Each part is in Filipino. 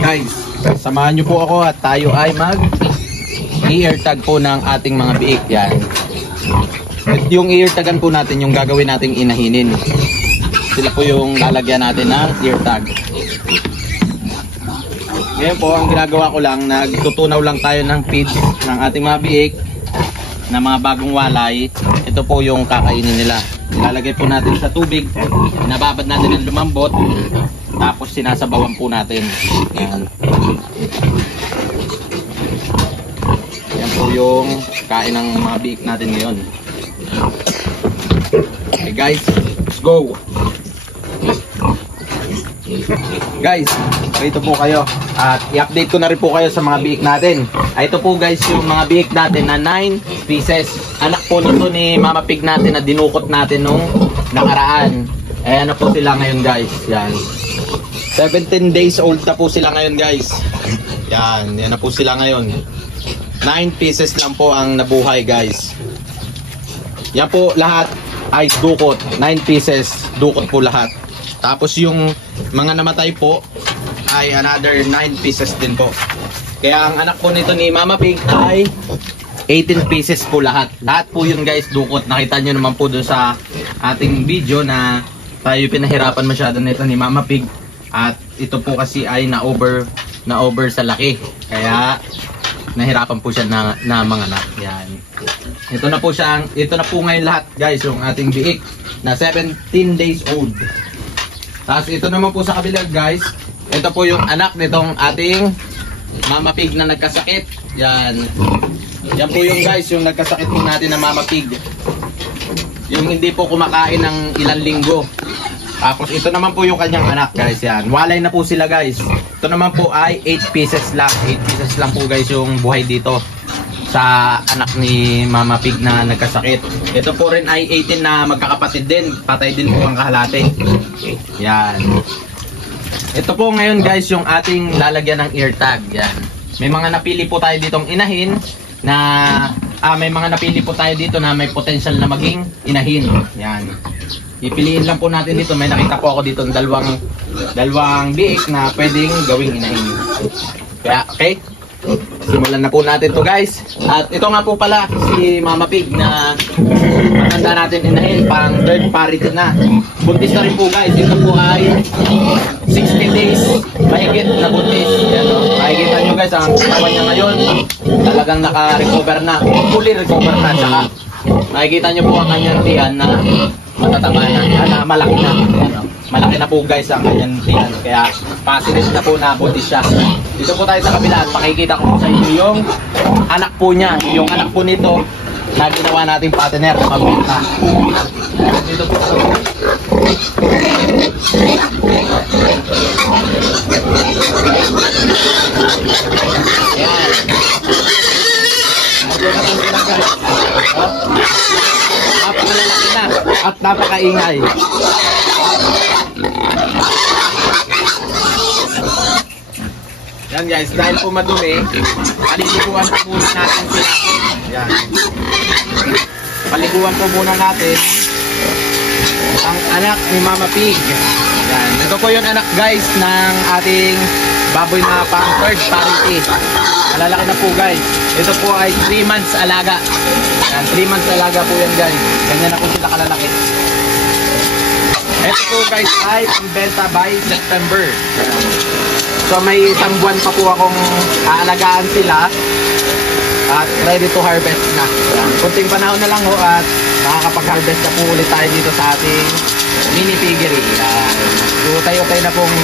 Guys, samahan nyo po ako at tayo ay mag-ear tag po ng ating mga biik. Yan. At yung ear tagan po natin, yung gagawin nating inahinin. Sila po yung lalagyan natin ng ear tag. Ngayon po, ang ginagawa ko lang, nagtutunaw lang tayo ng feed ng ating mga biik na mga bagong walay. Ito po yung kakainin nila. Ilalagay po natin sa tubig, nababad natin ng lumambot, tapos sinasabawan po natin. Yan. Yan po yung kain ng mga biik natin ngayon. Okay guys, let's go! Guys, ito po kayo. At i-update ko na rin po kayo sa mga biik natin. Ito po guys yung mga biik natin na 9 pieces. Anak po nito ni Mama Pig natin na dinukot natin nung nakaraan. Eh ano po sila ngayon guys. Yan. 17 days old na po sila ngayon guys. Yan, yan na po sila ngayon. 9 pieces lang po ang nabuhay guys. Yan po lahat ay dukot. 9 pieces, dukot po lahat. Tapos yung mga namatay po ay another 9 pieces din po. Kaya ang anak po nito ni Mama Pig ay 18 pieces po lahat. Lahat po yun guys dukot. Nakita nyo naman po dun sa ating video na tayo pinahirapan masyado nito ni Mama Pig. At ito po kasi ay na-over sa laki. Kaya nahirapan po siya na mga anak. Yan. Ito na po siya, ito na po ngayon lahat guys yung ating biik na 17 days old. Tapos ito naman po sa kabila guys, ito po yung anak nitong ating Mama Pig na nagkasakit. Yan. Yan po yung guys, yung nagkasakit po natin na Mama Pig. Yung hindi po kumakain ng ilang linggo. Tapos ito naman po yung kanyang anak guys. Yan. Walay na po sila guys. Ito naman po ay 8 pieces lang. 8 pieces lang po guys yung buhay dito sa anak ni Mama Pig na nagkasakit. Ito po rin ay 18 na magkakapatid din. Patay din po ang kahalati. Yan. Ito po ngayon guys yung ating lalagyan ng ear tag. Yan. May mga napili po tayo ditong inahin na may mga napili po tayo dito na may potential na maging inahin. Yan. Ipiliin lang po natin dito. May nakita po ako dito ng dalawang biik na pwedeng gawing inahin. Kaya okay. Simulan na po natin to guys. At ito nga po pala si Mama Pig na maganda natin inahin pang third parity na. Buntis na rin po guys. Ito po ay 60 days mahigit na buntis. Yan, no? Makikita nyo guys ang katawan niya ngayon. Talagang naka-recover na. Fully recover na. Saka makikita nyo po ang kanyang tiyan na matatama na. Malaki na. Yan, no? Malaki na po guys ang kanyang tiyan. Kaya positive na po na buntis siya. Dito po tayo sa kabila at pakikita ko sa inyo yung anak po niya. Yung anak po nito na ginawa nating partner na mabenta. Dito po sa yan. Napakalalaki na at napakaingay. Yan guys, dahil po madumi, paliguan po muna natin sila. Yan. Paliguan po muna natin ang anak ni Mama Pig. Yan. Ito po yung anak guys ng ating baboy na pang third parity. Malalaki na po guys. Ito po ay 3 months alaga. Yan, 3 months alaga po yan guys. Ganyan na po sila kalalaki. Ito po guys ay pambenta by September. So may isang buwan pa po akong aalagaan sila at ready to harvest na. Kunting panahon na lang ho at makakapag-harvest na po ulit tayo dito sa ating mini piggery. So tayo-tayo na pong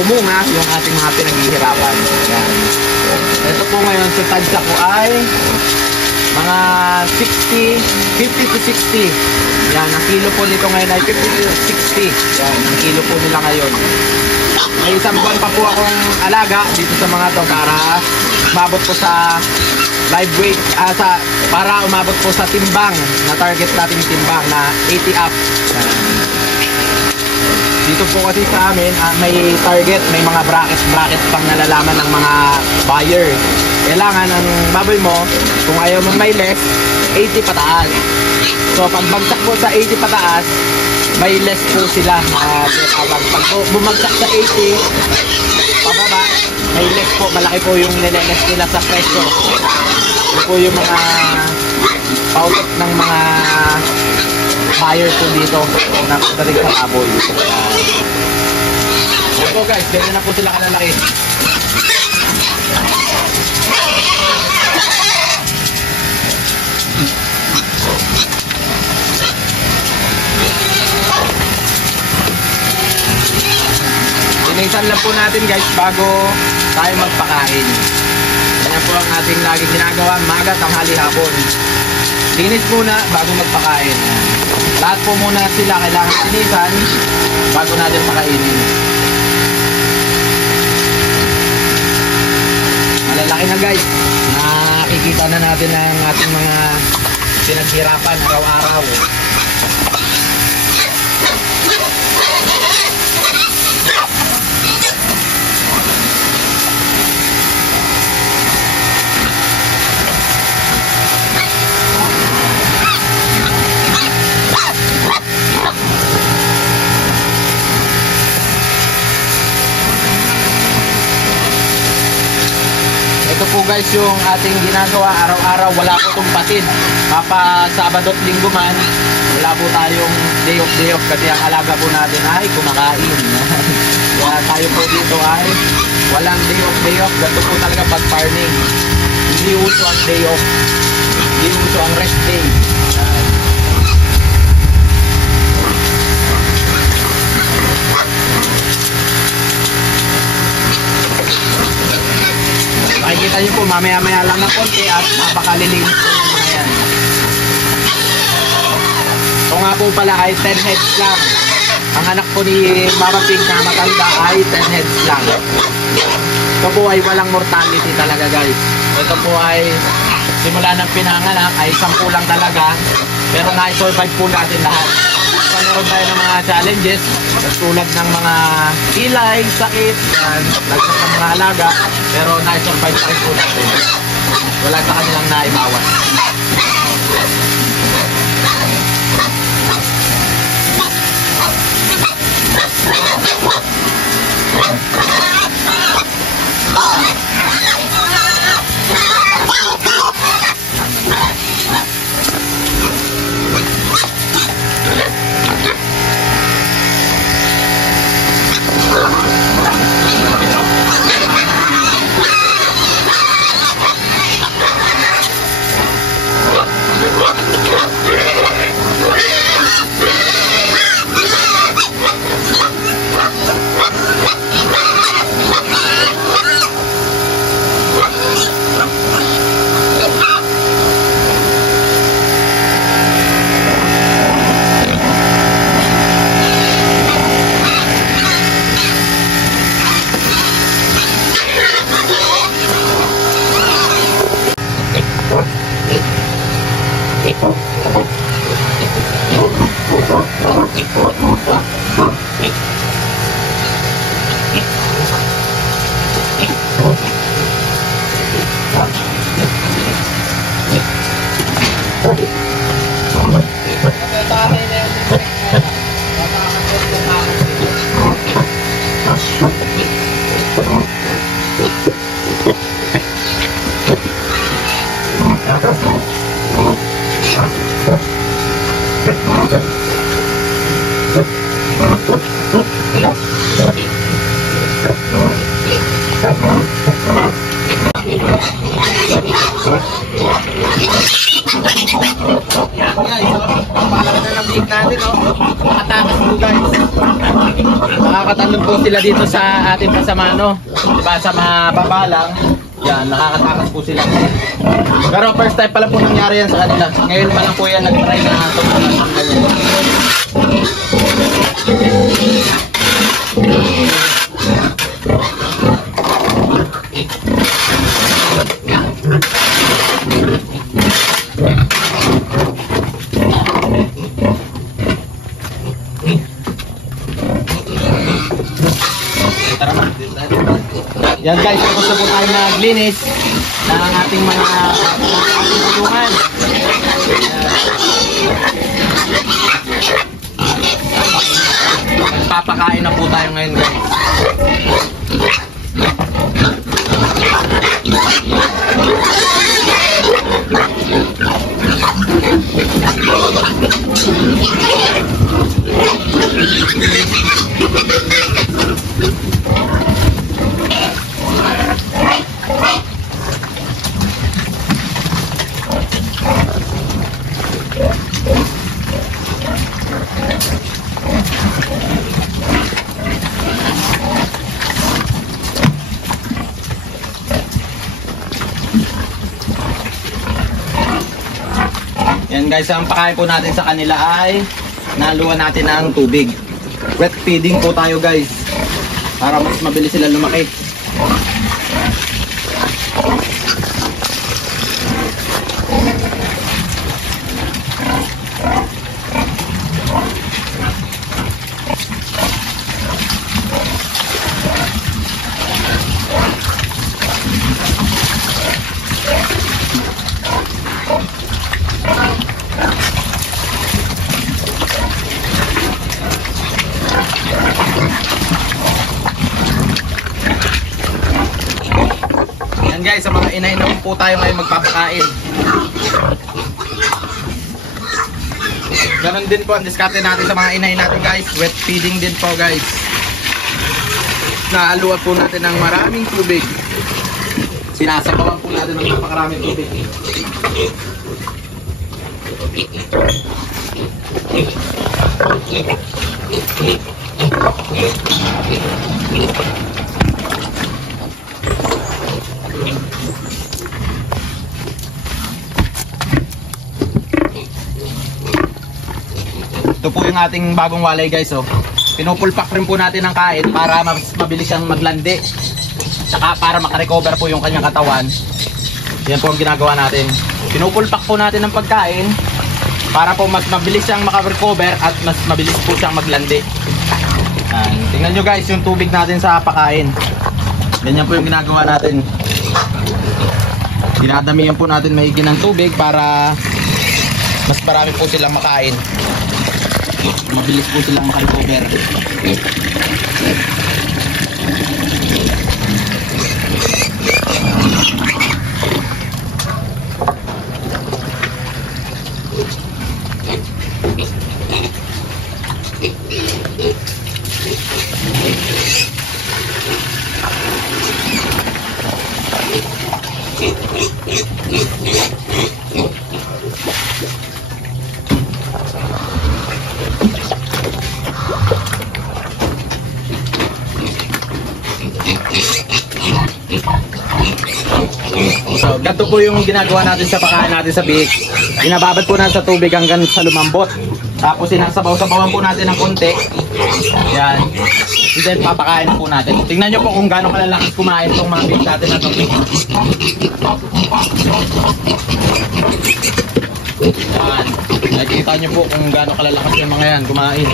bumunga yung ating mga pinaghihirapan. Yan. Ito po ngayon sa tansya ko ay mga 50 to 60. Yan, ang kilo po nito ngayon ay 50 to 60. Yan, ang kilo po nila ngayon. May isang buwan pa po akong alaga dito sa mga to para umabot po sa live weight, para umabot po sa timbang na target nating timbang na 80 up. Yan. Dito po kasi sa amin, may target, may mga bracket pang nalalaman ng mga buyer. Kailangan ang baboy mo, kung ayaw mo may less, 80 pataas. So pag bagsak po sa 80 pataas, may less po sila. Pag bumagsak sa 80 pababa, may less po, malaki po yung nileless nila sa presyo. Ito po yung mga pautot ng mga buyer po dito na pagdating sa baboy. Yan po guys, ganyan na po sila kalalaki. Linisan lang po natin guys bago tayo magpakain. Yan po ang ating laging ginagawa, maga, tanghali, hapon. Linis muna bago magpakain. Lahat po muna sila kailangan linisan bago natin pakainin. Malalaki na guys. Nakikita na natin ang ating mga pinaghirapan araw-araw. Ito po guys yung ating ginagawa araw-araw, wala po itong batid. Mapa Sabado at Linggo man, wala po tayong day off kasi ang alaga po natin ay kumakain. Kaya tayo po dito ay walang day off. Ganito po talaga pag farming. Hindi uso ang day off. Hindi uso ang rest day. Makikita nyo po, mamaya-maya lang ng konti at napakalilinis po yung mga yan. Ito nga po pala ay 10 heads lang. Ang anak po ni Mama Pig na matanda ay 10 heads lang. Ito po ay walang mortality talaga guys. Ito po ay simula ng pinanganak ay 10 lang talaga. Pero na-survive po natin lahat. Meron tayo ng mga challenges tulad ng mga kilay, sakit, lagsak ng mga alaga, pero na-survive pa rin po natin. Wala sa kanilang naibawas. Yan guys, ang palaki na ng biik natin, nakatakas po guys. Nakakatalon po sila dito sa ating pasamano. Diba, sa mababa lang. Yan, nakakatakas po sila. Pero first time pala po nangyari yan sa kanila. Ngayon pa lang po yan nag-try na tumulan ng ganyan. Yan guys, gusto po tayo naglinis ng ating mga kulungan. Papakain na po tayo ngayon guys. Yan guys, ang pakain po natin sa kanila ay naluwan natin ng tubig. Wet feeding po tayo guys, para mas mabilis sila lumaki. Guys, sa mga inay na po tayo ngayon magpapakain. Ganon din po ang diskarte natin sa mga inay natin guys. Wet feeding din po guys. Naaluan po natin ng maraming tubig. Sinasabawan po natin ng napakaraming tubig. Ito po yung ating bagong walay guys, pinupulpak rin po natin ang kain para mas mabilis siyang maglandi, saka para makarecover po yung kanyang katawan. Yan po ang ginagawa natin, pinupulpak po natin ang pagkain para po mas mabilis siyang makarecover at mas mabilis po siyang maglandi. Tingnan nyo guys yung tubig natin sa pakain. Ganyan po yung ginagawa natin, dinadamihan po natin maigi ng tubig para mas marami po silang makain, mabilis po silang makarecover. So, ganito po yung ginagawa natin sa pakain natin sa biik. Binababad po natin sa tubig hanggang sa lumambot. Tapos sinasabaw-sabawan po natin ng konti. Yan. And then papakain po natin. Tingnan nyo po kung gaano kalalakas kumain itong mga biik natin na ito. Yan. Nakikita nyo po kung gaano kalalakas yung mga yan kumain.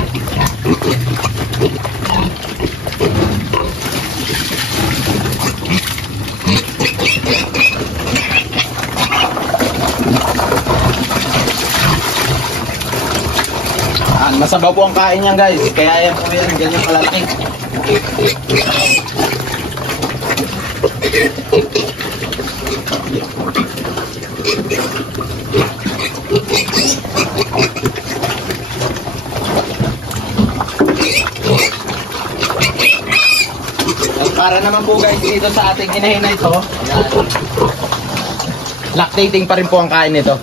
Masabaw po ang kain niyan guys, kaya yan po yan, ganyan kalalaki. At para naman po guys dito sa ating inahin na ito, yan. Lactating pa rin po ang kain nito.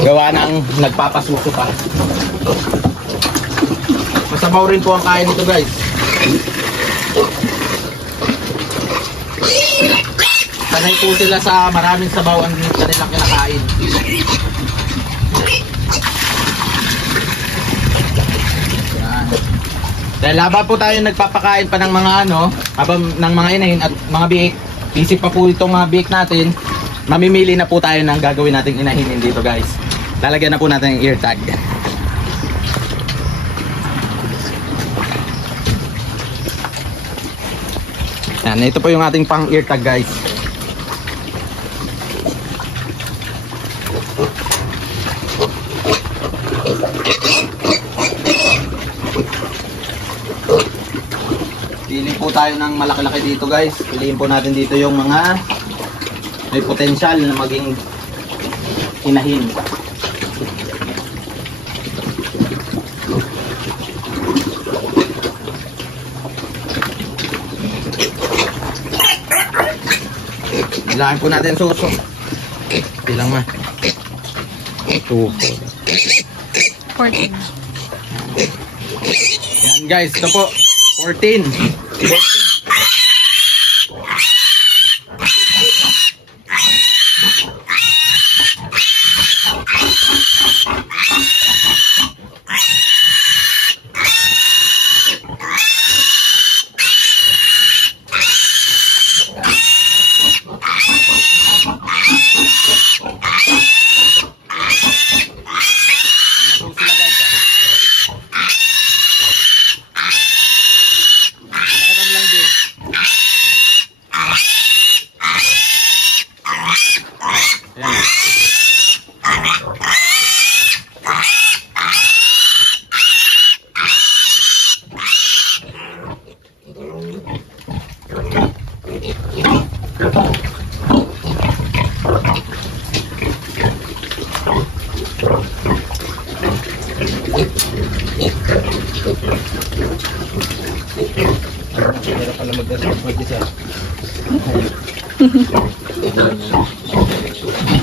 Gawa ng nagpapasuso pa. Masabaw rin po ang kain nito guys. Sanay po sila sa maraming sabaw ang kanilang kinakain. Yan. Dahil habang po tayo nagpapakain pa ng mga ng mga inahin at mga biik, isip pa po itong mga biik natin, mamimili na po tayo ng gagawin nating inahinin dito guys. Lalagyan na po natin yung ear tag. Yan, ito po yung ating pang ear tag guys. Pili po tayo ng malaki-laki dito guys. Piliin po natin dito yung mga may potensyal na maging inahin. Kailangan po natin suso. Bilang ma. 2, 14. Yan guys, ito po. 14.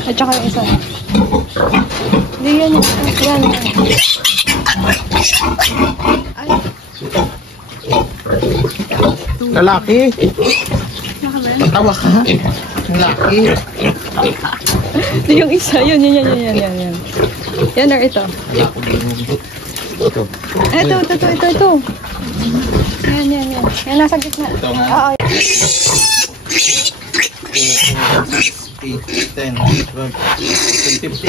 At saka yung isa. Hindi yan. Yan. Ay. Lalaki. Nakaman? Tawa ka. Lalaki. Ito yung isa. Yun. Yan or ito. Ito. Ito. Yan. Yan, nasa gitna. Ito nga. Oo. 8, 10, 12, 15.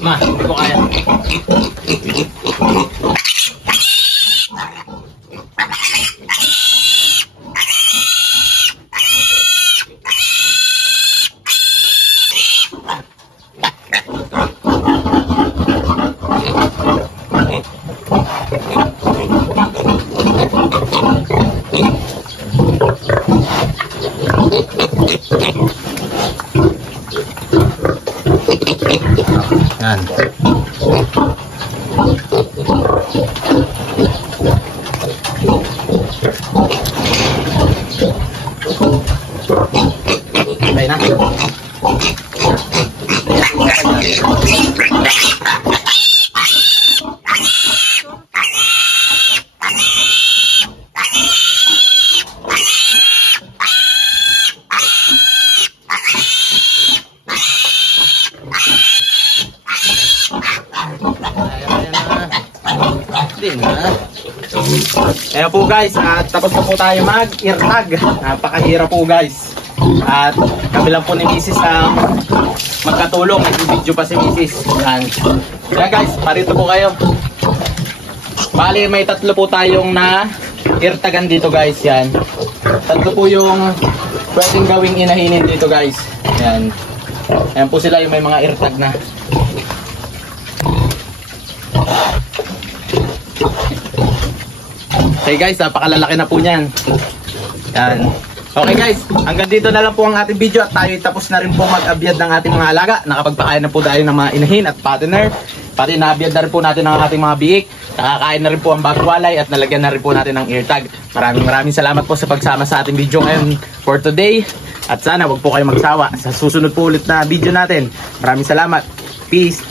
Ma, hindi ko kaya. Yan. Okay na. Ayan po guys, at tapos na po tayo mag-ear tag. Napakahirap po guys. At kami lang po ni Mrs. magkatulong. Nag-video pa si Mrs. Yan. Kaya guys, parito po kayo. Bali, may tatlo po tayong na ear tagan dito guys. Yan. Tatlo po yung pwedeng gawing inahinin dito guys. Yan. Ayan po sila yung may mga ear tag na. Okay guys, napakalalaki na po niyan. Yan. Okay guys, hanggang dito na lang po ang ating video at tayo tapos na rin po mag-abyad ng ating mga alaga. Nakapagpakain na po tayo ng mga inahin at partner. Pati na-abyad na rin po natin ang ating mga biik. Nakakain na rin po ang bagwalay at nalagyan na rin po natin ng ear tag. Maraming salamat po sa pagsama sa ating video ngayon for today. At sana wag po kayo magsawa sa susunod po ulit na video natin. Maraming salamat. Peace.